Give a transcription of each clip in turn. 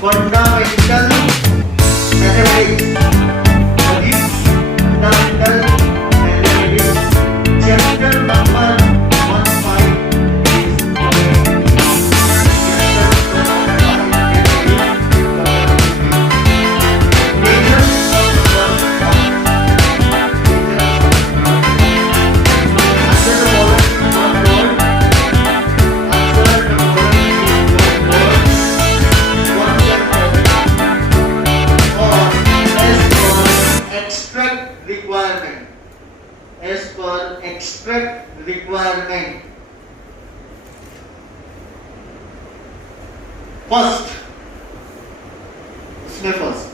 fundamental mathematics. What is fundamental mathematics? Chapter number 15 is requirement. As per extract requirement. First, इसमें first,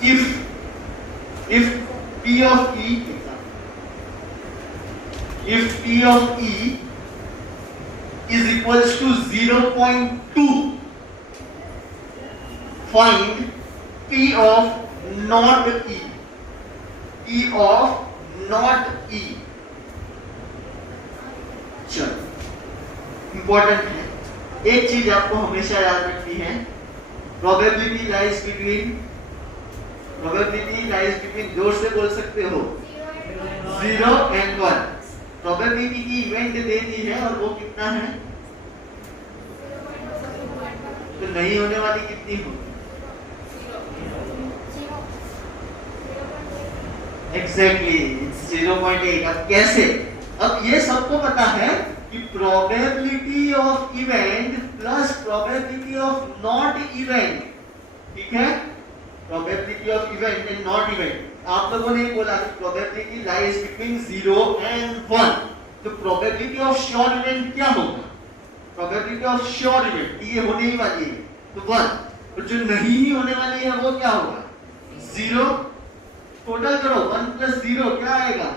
if P of E, if P of E is equals to 0.2, find P of not E. P of not E. चलो, इंपॉर्टेंट है, एक चीज आपको हमेशा याद रखनी है, प्रोबेबिलिटी लाइज बिटवीन, जोर से बोल सकते हो, 0 and 1. प्रोबेबिलिटी की इवेंट दे दी है और वो कितना है, तो नहीं होने वाली कितनी होगी, एग्जैक्टली 0.8. अब कैसे, अब ये सबको पता है कि probability of event plus probability of not event, ठीक है, probability of event and not event. आप लोगों ने बोला कि प्रोबेबिलिटी लाइज बिटवीन 0 and 1, तो प्रोबेबिलिटी ऑफ श्योर इवेंट क्या होगा, प्रोबेबिलिटी ऑफ श्योर इवेंट ये होने ही वाली है तो 1, और जो नहीं होने वाली है वो क्या होगा, 0. टोटल करो, 1 plus 0 क्या आएगा,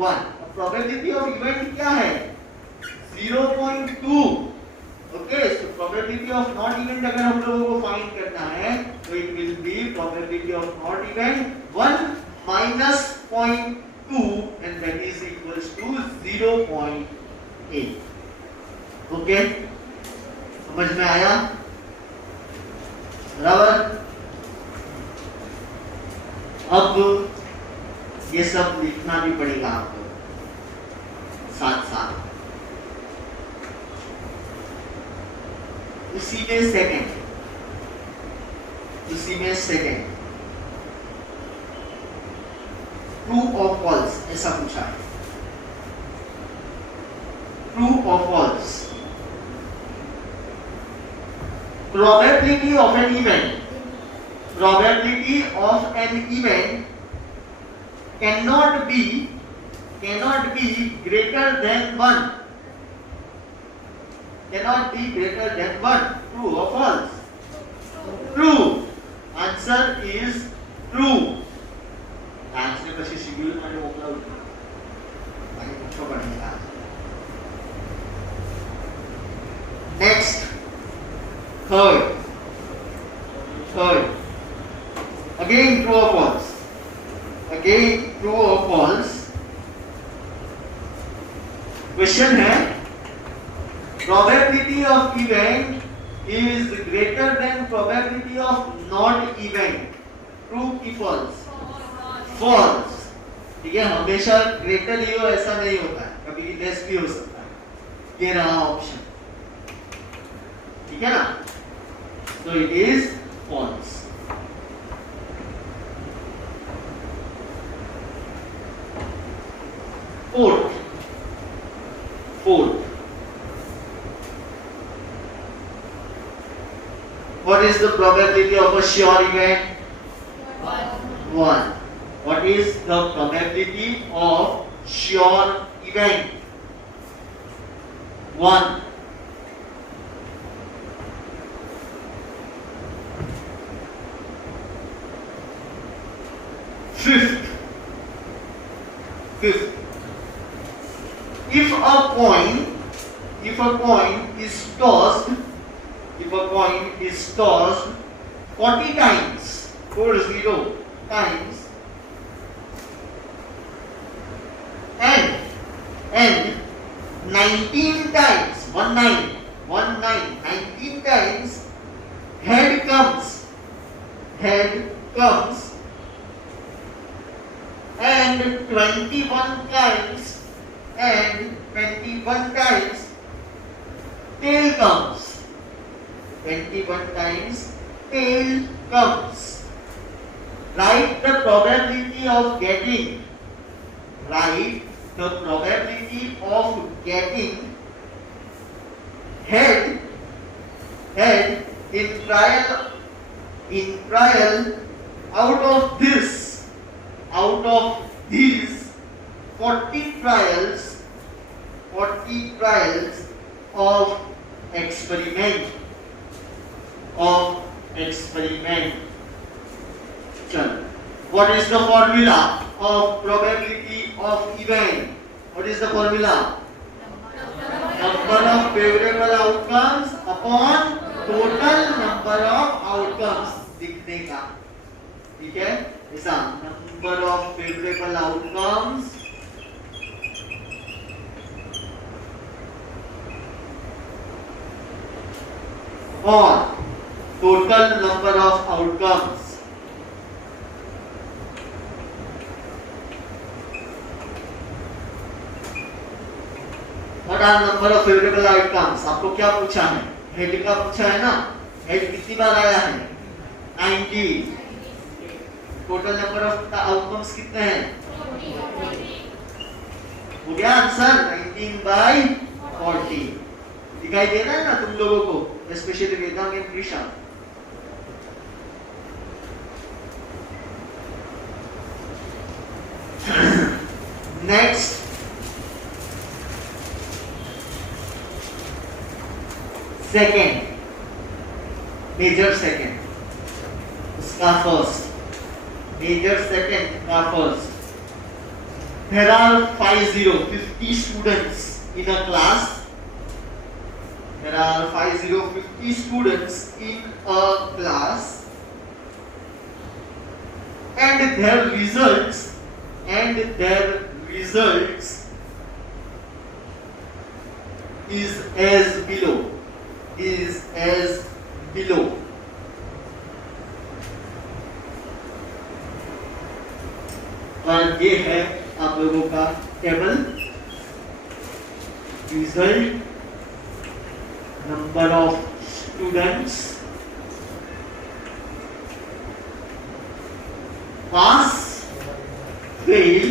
1. प्रोबेबिलिटी ऑफ इवेंट क्या है, 0.2. Okay, so probability of not event अगर हम लोगों को फाइंड करना है तो it will be probability of not event 1 minus 0.2 and that is equals to 0.8. ओके, समझ में आया, बराबर. अब ये सब लिखना भी पड़ेगा आपको साथ साथ. उसी में सेकंड ट्रू और फॉल्स ऐसा पूछा है. ट्रू और false, probability of an event, probability of an event cannot be greater than 1, cannot be greater than 1. True or false? True. Answer is true. Answer कशी शेड्यूल मध्ये मोकळा होतो, काही मोठं बनलेला. Next, third, again true or false, again true or false. Question है, probability of event is greater than probability of not event. True कि false? False. ठीक है, हमेशा greater ही हो ऐसा नहीं होता है, कभी less भी हो सकता है. ये रहा ऑप्शन, ठीक है ना, so it is false. Fourth, what is the probability of a sure event? 1. What is the probability of sure event? 1. Fifth, if a coin is tossed 40 times, 40 times, and 19 times, 19 times comes, head comes, and 21 times, tail comes. 21 times tail comes. Write the probability of getting. Write the probability of getting head in trial out of these 40 trials of experiment. What is the formula of probability of event? What is the formula? Number of favorable outcomes upon total number of outcomes. लिखने का, ठीक है? ऐसा number of favorable outcomes or total number of outcomes. What are number of favorable outcomes? आपको क्या पूछा है? हेड का पूछा है ना? हेड कितनी बार आया है? 90. टोटल नंबर ऑफ आउटकम्स कितने हैं? हो गया आंसर 19/40. दिखाई दे रहा है ना तुम लोगों को, specially Vedang and Krishna. Next second, major second, उसका फर्स्ट. मेजर सेकेंड का first. There are 50 students in a class. There are 50 students in a class, and their results is as below. और ये है आप लोगों का table. Result, number of students, पास, फेल,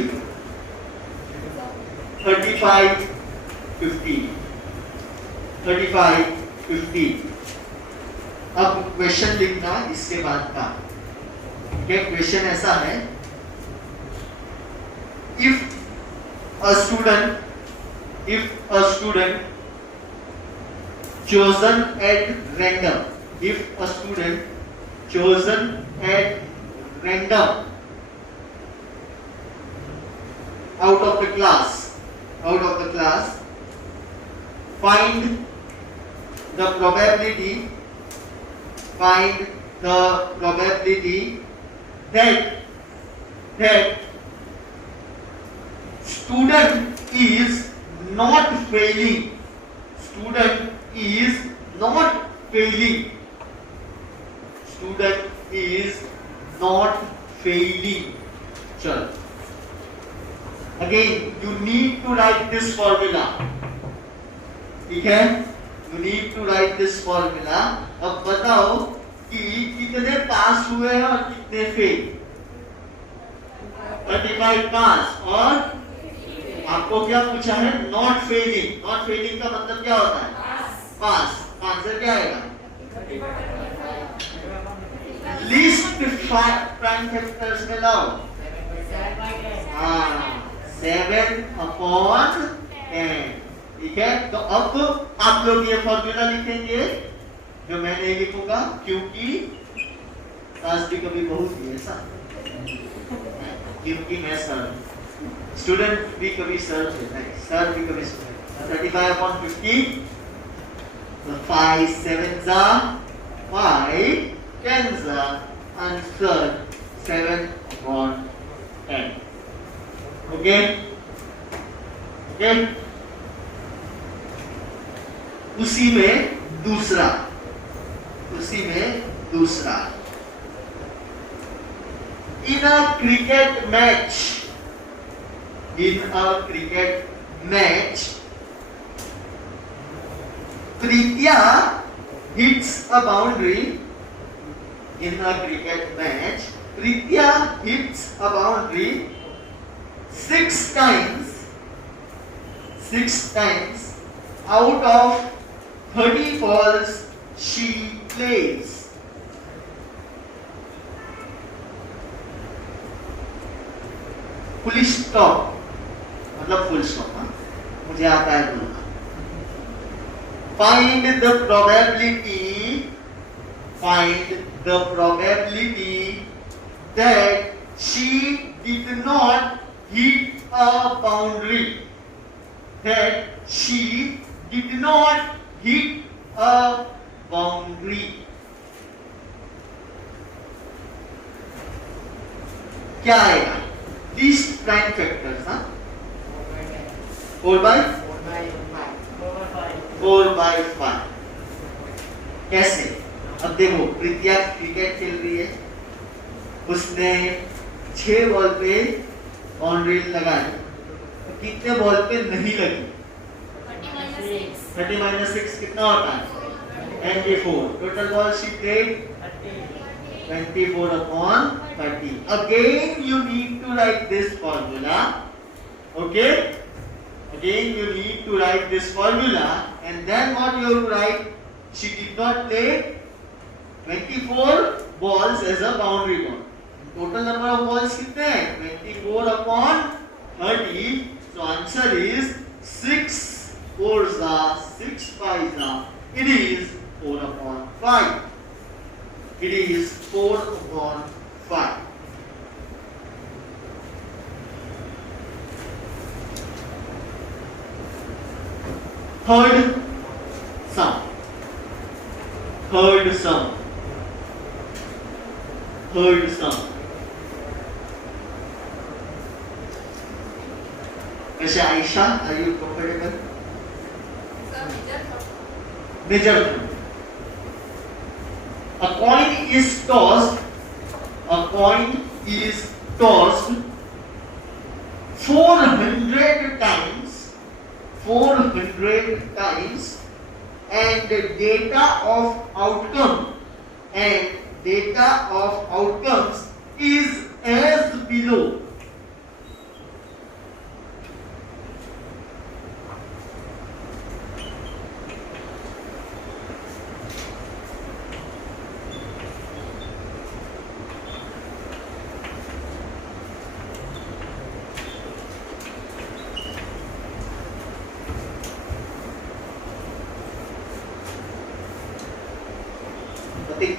35, 50. अब क्वेश्चन लिखना इसके बाद का. ये क्वेश्चन ऐसा है, if a student chosen at random, out of the class, find the probability that student is not failing. चलो, again you need to write this formula. ठीक है, you need to write this formula. अब बताओ कि कितने पास हुए हैं और कितने फेल. 35 पास, और आपको क्या पूछा है? Not Fehling. नॉट फेलिंग का मतलब क्या होता है? पास. आंसर क्या आएगा? लीस्ट प्राइम फैक्टर्स में लाओ. 7/10. ठीक है, तो अब आप लोग ये फॉर्मूला लिखेंगे जो मैं नहीं लिखूंगा, क्योंकि क्लास भी कभी बहुत ही ऐसा, क्योंकि मैं सर, स्टूडेंट भी कभी सर होता है, सर भी कभी स्टूडेंट. 35/50. 5 7s are 5, 10s are answer 7/10. Okay? उसी में दूसरा, इन अ क्रिकेट मैच, इन अ क्रिकेट मैच, प्रीतिया hits a boundary. In a cricket match, Prithia hits a boundary 6 times, 6 times out of 30 balls she plays. Full stop, मतलब full stop, हाँ, मुझे आता है बोलना. Find the probability, find the probability that she did not hit a boundary, that she did not hit a boundary. क्या आएगा? These prime factors, हाँ? 4 by 5. कैसे? अब देखो, प्रीतिया क्रिकेट खेल रही है, उसने 6 बॉल पे बाउंड्री लगाई, कितने बॉल पे नहीं लगी? 30 - 6 कितना होता है? 24. Total ball she played 24/30. Again you need to write this formula. Okay? Again you need to write this formula, and then what you have to write? She did not play 24 balls as a boundary ball. Total number of balls कितने हैं? 24/30. So answer is 6 4s are 6 5s are. It is 4/5. It is 4/5. Third sum. Third sum. Third sum. Aisha, are you comfortable? Major thumb. A coin is tossed. A coin is tossed 400 times. 400 times, and data of outcomes is as below.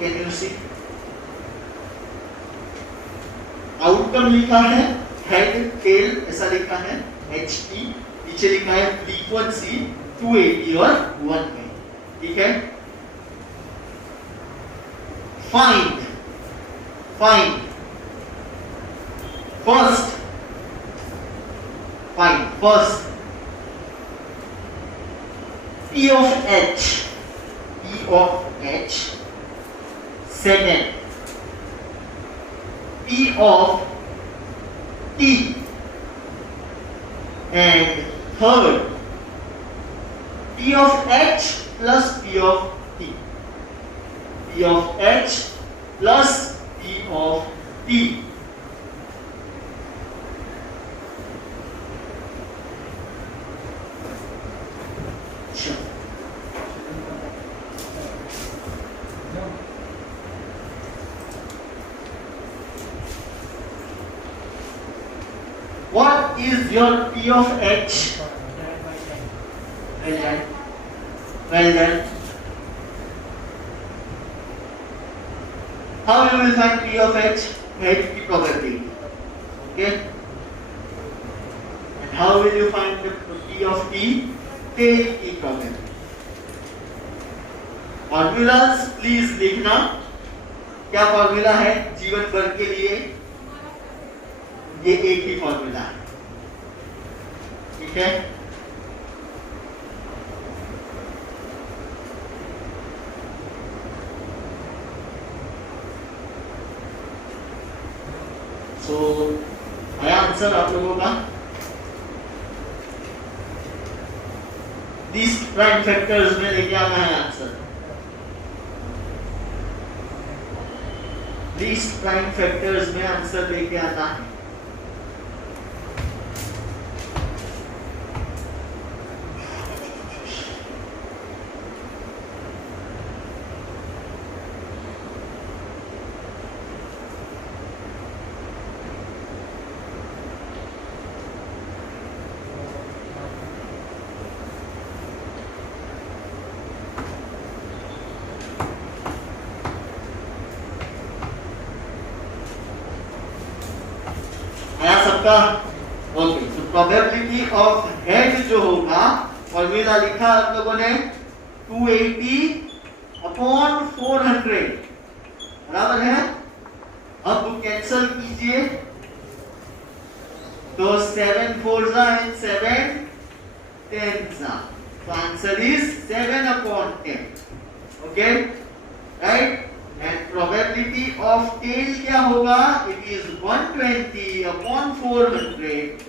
Can you see? Outcome लिखा है head tail ऐसा लिखा है HT, नीचे लिखा है फ्रीक्वेंसी 280 और 1 में, ठीक है. Find first P of H. Second, P of T, and third, P of H plus P of T. P of H plus P of T. Sure. What is your P of H? Well done. How you will find P of H? Head की probability. Okay. And how will you find the P of T? Tail की probability. Formulas please लिखना. क्या फॉर्मूला है जीवन भर के लिए? ये एक ही फॉर्मूला है, ठीक है. सो आया आंसर आप लोगों का? लीस्ट प्राइम फैक्टर्स में लेके आना है आंसर। लीस्ट प्राइम फैक्टर्स में आंसर लेके आना है। ओके, तो प्रोबेबिलिटी ऑफ हेड जो होगा, फॉर्मूला लिखा आप लोगों ने 280 अपॉन 400, बराबर है। अब कैंसल कीजिए, तो 7 4 and 7 10, तो आंसर इज 7 upon 10। Okay, right. And probability of tail क्या होगा? It is 120 upon 400.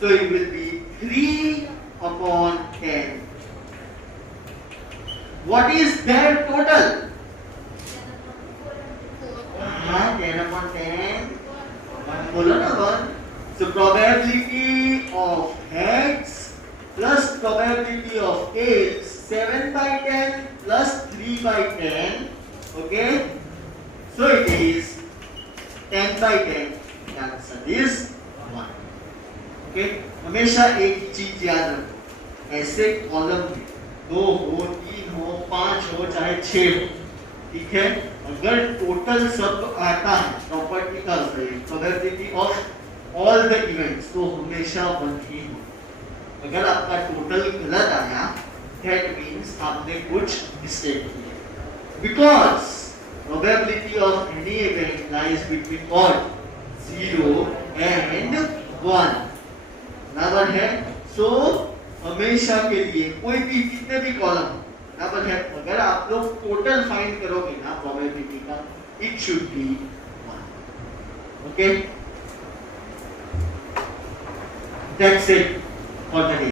So it will be 3 upon 10. What is their total? 10 upon 10. बोलो ना 1. So probability of heads plus probability of tails 7 by 10 plus 3 by 10. Okay, so it is 10 by 10. The answer is 1. Okay, हमेशा एक ही चीज याद रखो, ऐसे कॉलम में 2 हो, 3 हो, 5 हो, चाहे 6 हो, ठीक है। अगर टोटल सब आता है प्रॉपर्टी का probability of all the events, तो हमेशा 1 ही हो। अगर आपका टोटल गलत आया, that means आपने कुछ मिस्टेक किया। Because probability of any event lies between what? 0 and 1, बराबर है। सो हमेशा के लिए कोई भी कितने भी कॉलम, बराबर है, अगर आप लोग टोटल फाइंड करोगे ना प्रोबेबिलिटी का, it should be 1। Okay, that's it for the day.